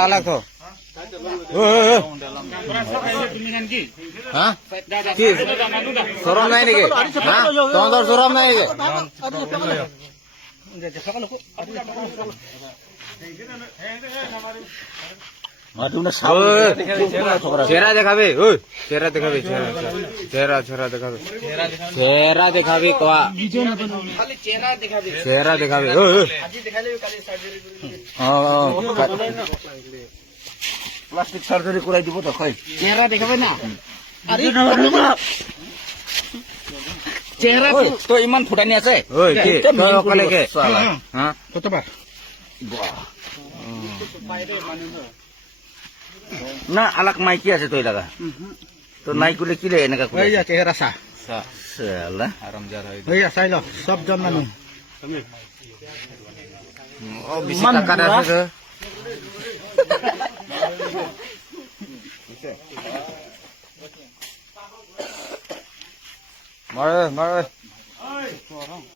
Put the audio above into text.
अलग तो हाँ शोरूम नहीं निके हाँ तुम्हारा शोरूम नहीं निके चेहरा देखाबे चेहरा देखाबे चेहरा देखाबे चेहरा देखाबे कवा चेहरा देखाबे प्लास्टिक सर्जरी कराई দিব তো কই চেহারা দেখাবে না আরে চেহারা তো ইমান ফুটানি আছে ওই কি তো অকলে কে হ্যাঁ কতবার না আলাক মাইকি আছে তো এই লাগা তো নাই কুলে কিলে এনেকা কুলে এই চেহারা সা সালা আরামজার হই এই আসাইল সব জন মানু ও বেশি টাকা আছে মারে